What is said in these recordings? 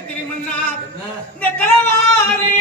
திருமண்ணா இந்த தலைவாரி.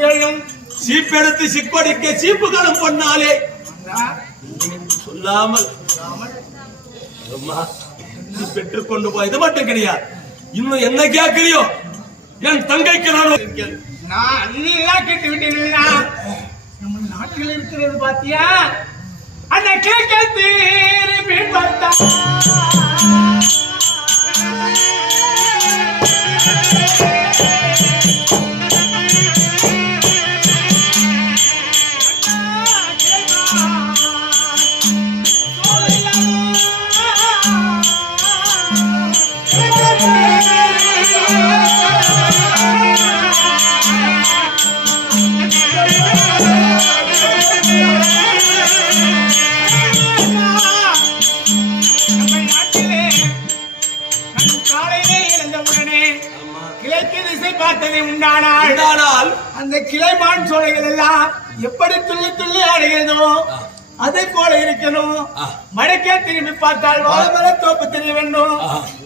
சீப்புகளும் சீப்பெடுத்து சிப்படிக்க சீப்புகளும் பொன்னாலே. சொல்லாமல். அம்மா, நீ பெற்றுக்கொண்டு போய் இது மட்டும் கிடையாது. இன்னும் என்ன கேட்கிறியோ? என் தங்கைக்கு நான் நான் எல்லாம் கேட்டு விட்டேன் நம்ம நாட்டில் இருக்கிறது பாத்தியா? அந்த கேட்க திரும்பி பார்த்தா நம்ம ஆனால் அந்த கிளைமான் சோலைகள் எல்லாம் எப்படி துள்ளி துள்ளி ஆடுகிறதோ அதை போல இருக்கணும். வடக்கே திரும்பி பார்த்தால் வாழமர தோப்பு தெரிய வேண்டும்.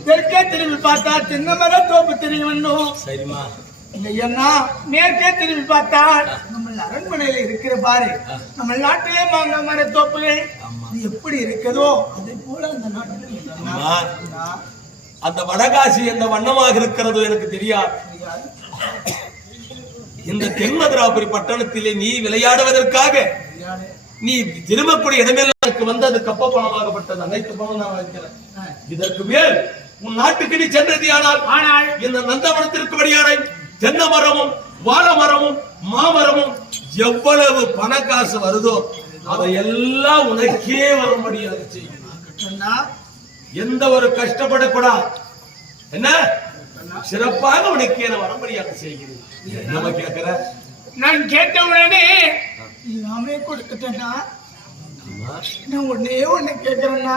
தெற்கே திரும்பி பார்த்தால் சின்ன மர தோப்பு தெரிய வேண்டும். சரிம்மா. இல்லையா மேற்கே திரும்பி பார்த்தால் நம்ம அரண்மனையில இருக்கிற பாரு நம்ம நாட்டிலே மாங்க மர தோப்புகள் எப்படி இருக்குதோ அதே போல அந்த நாட்டில் அந்த வடகாசி எந்த வண்ணமாக இருக்கிறதோ எனக்கு தெரியாது. இந்த தென்மதுராபுரி பட்டணத்திலே நீ விளையாடுவதற்காக நீ திரும்பக்கூடிய இடமெல்லாம் வந்து அது கப்ப பணமாகப்பட்டது அனைத்து பணம் நான் வைக்கிறேன். இதற்கு மேல் உன் நாட்டுக்கு நீ சென்றது ஆனால் ஆனால் இந்த நந்தவனத்திற்கு வழியாரை தென்னை மரமும் வாழை மரமும் மாமரமும் எவ்வளவு பண காசு வருதோ அதை எல்லாம் உனக்கே வரும்படியாக செய்யும். எந்த ஒரு கஷ்டப்படக்கூடாது. என்ன? சிறப்பாக உனக்கு என வரும்படியாக செய்கிறேன்? நம்ம கேட்கிற நான் கேட்ட உடனே எல்லாமே கொடுத்துட்டேன்னா? நான் ஒன்னே ஒண்ணு கேக்குறேன்னா?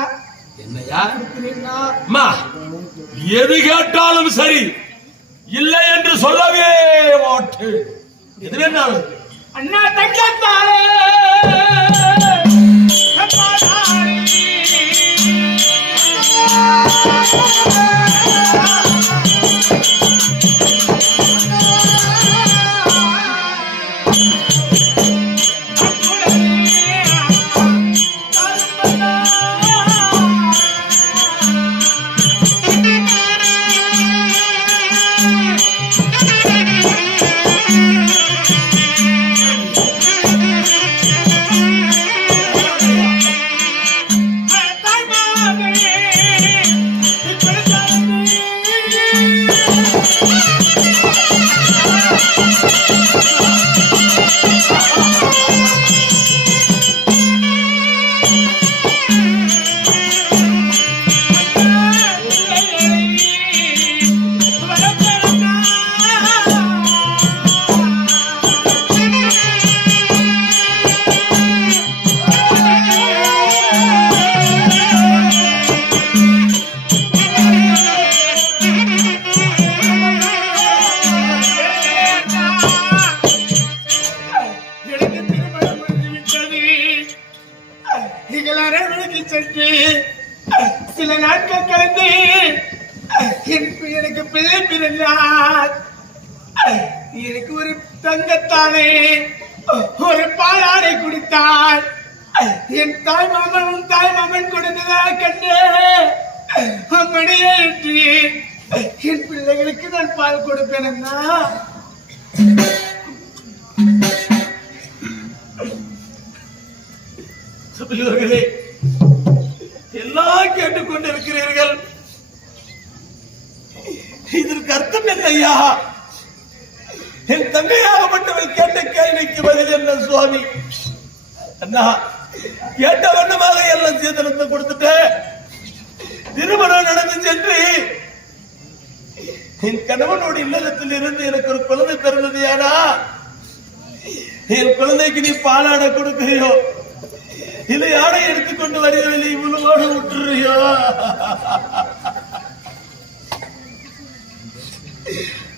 என்னையா? அம்மா எது கேட்டாலும் சரி இல்லை என்று சொல்லவே மாட்டேன். எது வேணாலும். அண்ணா தங்கத்தாரே தங்கத்தானே ஒரு பாலாடை குடித்தார் என் தாய் மாமன் தாய் மாமன் கொடுத்ததா கண்டு அம்மடியே என்று என் பிள்ளைகளுக்கு நான் பால் கொடுப்பேன் அண்ணா. சபையோர்களே எல்லாம் கேட்டுக்கொண்டிருக்கிறீர்கள். இதற்கு அர்த்தம் என்ன ஐயா என் தங்கையாகப்பட்டவள் கேட்ட கேள்விக்கு பதில் என்ன சுவாமி? அண்ணா கேட்ட வண்ணமாக எல்லாம் சீதனத்தை கொடுத்துட்டு திருமணம் நடந்து சென்று என் கணவனோட இல்லத்தில் இருந்து எனக்கு ஒரு குழந்தை பிறந்தது யாரா? என் குழந்தைக்கு நீ பாலாட கொடுக்கிறியோ? இல்லை யாரை எடுத்துக்கொண்டு வருகிறவில்லை இவ்வளவோடு விட்டுறியோ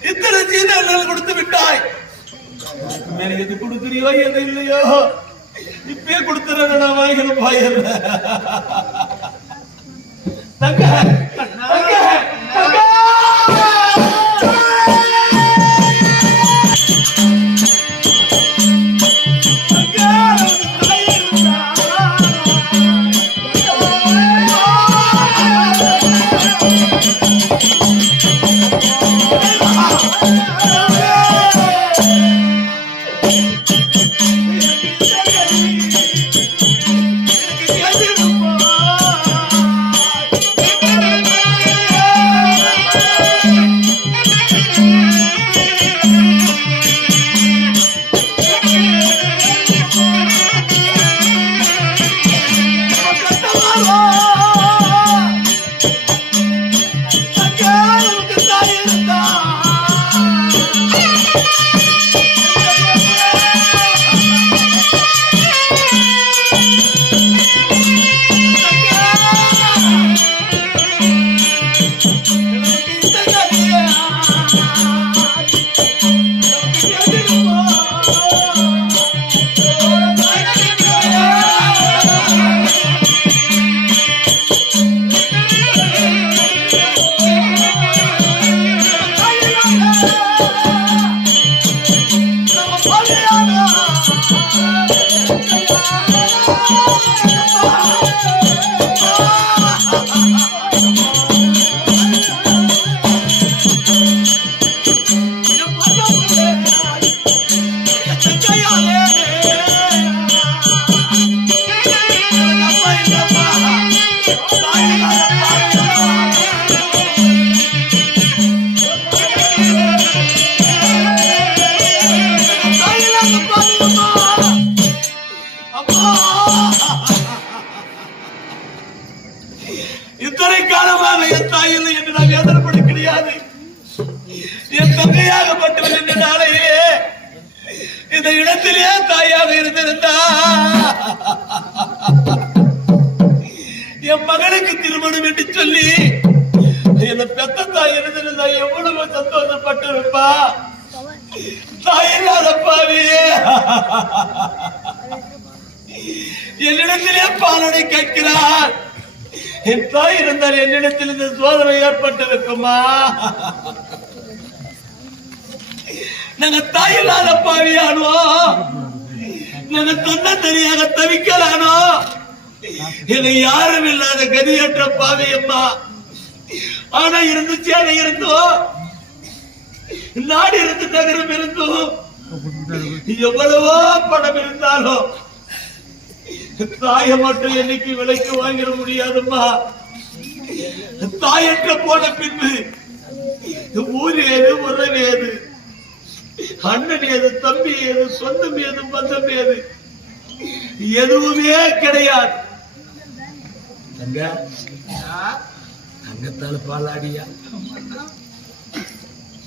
இத்தனை சீதங்கள் கொடுத்து விட்டாய்? மேல எது கொடுக்குறியோ எது இல்லையோ? இப்பயே கொடுத்துறேன் நான் வாங்கின பாயல் தங்க. கிடையாது என் தங்கையாகப்பட்டவள் என்ற நாளையே இந்த இடத்திலே தாயாக இருந்திருந்தா. என் மகனுக்கு திருமணம் என்று சொல்லி என்ன பெத்த தாய் இருந்திருந்தா எவ்வளவு சந்தோஷப்பட்டிருப்பா. தாய் இல்லாத பாவியே என்னிடத்திலே பாலனை கேட்கிறார். என் தாய் இருந்தால் என்னிடத்தில் இந்த சோதனை ஏற்பட்டிருக்குமா? நாங்க தாய் இல்லாத பாவியானோ? நாங்க தொன்ன தனியாக தவிக்கலானோ? என்னை யாரும் இல்லாத கதியற்ற பாவியம்மா. ஆனா இருந்து சேனை இருந்தோ? நாடு இருந்து நகரம் இருந்தோம் எவ்வளவோ பணம் இருந்தாலும் தாயை மட்டும் என்னைக்கு விலைக்கு வாங்கிட முடியாதும்மா. தாயற்ற போன பின்பு ஊர் ஏது உறவு ஏது அண்ணன் ஏது தம்பி ஏது சொந்தம் ஏது பந்தம் ஏது? எதுவுமே கிடையாது. தங்க தங்கத்தால பாலாடியா?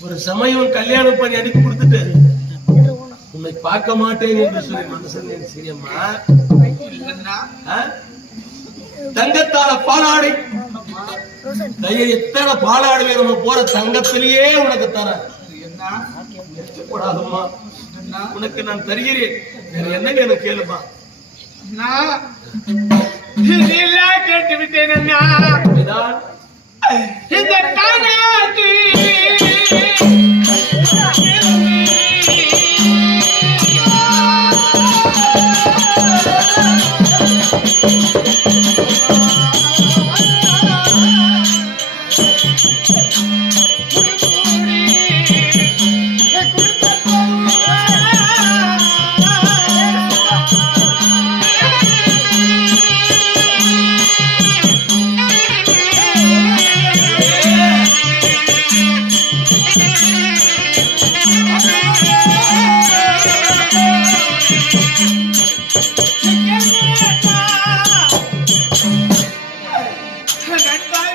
ஒரு சமயம் கல்யாணம் பண்ணி அனுப்பி கொடுத்துட்டு உன்னை பார்க்க மாட்டேன் என்று சொல்லி மனசில் சரியம்மா தங்கத்தால பாலாடை. தய எத்தனை பாலாடு வேணுமோ போற தங்கத்திலேயே உனக்கு தரேன் என்ன? கூடாதும்மா உனக்கு நான் தருகிறேன். வேற என்னங்க எனக்கு கேளுமா? கேட்டு விட்டேன் இந்த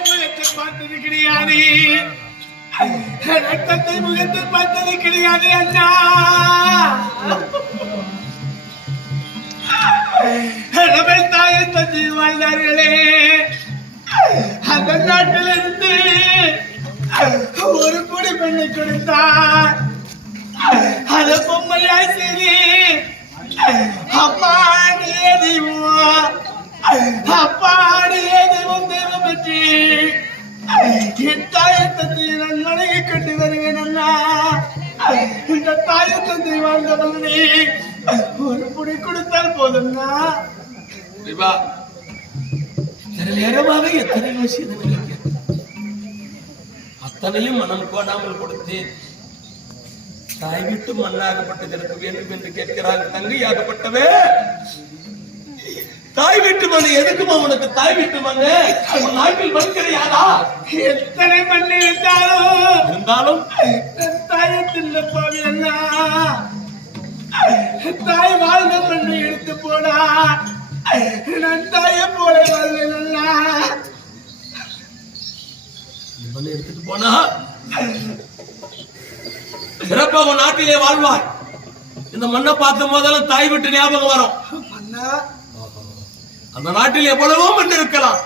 தானாட்டு பார்த்தது கிடையாது ரத்தத்தை முகத்தில் பார்த்தது கிடையாது அண்ணா நம்ம தாயை தந்தை வாழ்ந்தார்களே. அந்த நாட்டிலிருந்து ஒரு குடி பெண்ணை கொடுத்தார். அத பொம்மையா சரி அப்பாடியே தெய்வம் அப்பாடியே தெய்வம் தெய்வம் ஒரு புடி கொடுத்தால் போதும்னா. நேரமாக எத்தனை விஷயத்தை அத்தனையும் மனம் கோடாமல் கொடுத்தேன். தாய் விட்டு மண்ணாகப்பட்டு கிடக்க வேண்டும் என்று கேட்கிறாங்க தங்கையாகப்பட்டவே. தாய் வீட்டு மண் எதுக்குமா உனக்கு? தாய் வீட்டு மண்ணு? உன் நாட்டில் மண் கிடையாதா எத்தனை மண் இருந்தாலும் இருந்தாலும் என் தாயை தின்ன பாவி தாய் வாழ்ந்த மண்ணை எடுத்து போனா நான் தாயை போல வாழ்வேன் மண்ணை எடுத்துட்டு போனா? சிறப்பாக நாட்டிலே வாழ்வாய். இந்த மண்ணை பார்த்த போதெல்லாம் தாய் விட்டு ஞாபகம் வரும். அந்த நாட்டில் எவ்வளவோ மண் இருக்கலாம்.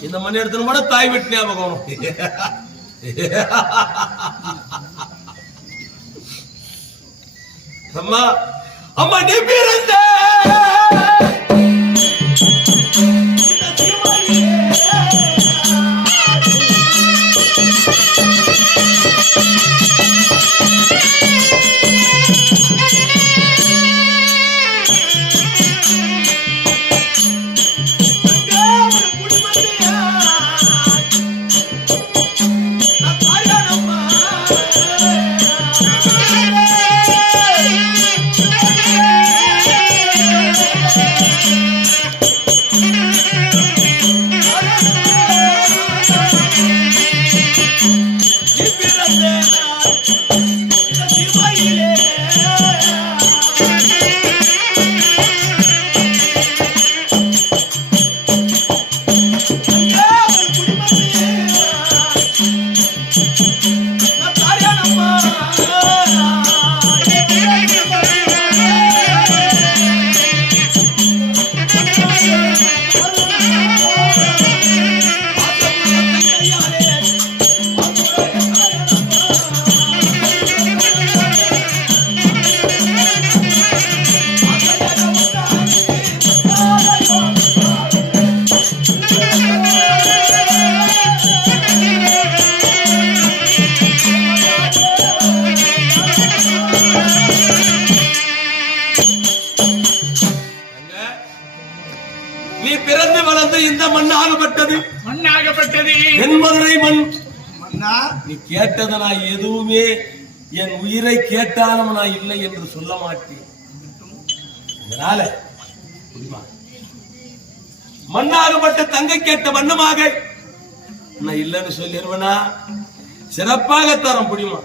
இந்த மண் எடுத்துன்னு கூட தாய் வீட்டு ஞாபகம் வரும். அம்மா அம்மா நீ பிறந்த! மண்ணாகப்பட்டது. என் மதுரை மண். மண்ணா நீ கேட்டதை நான் எதுவுமே என் உயிரை கேட்டாலும் நான் இல்லை என்று சொல்ல மாட்டேன். இதனால புரியுமா? மண்ணாகப்பட்ட தங்கை கேட்ட வண்ணமாக நான் இல்லைன்னு சொல்லிடுவேனா சிறப்பாக தரம் புரியுமா?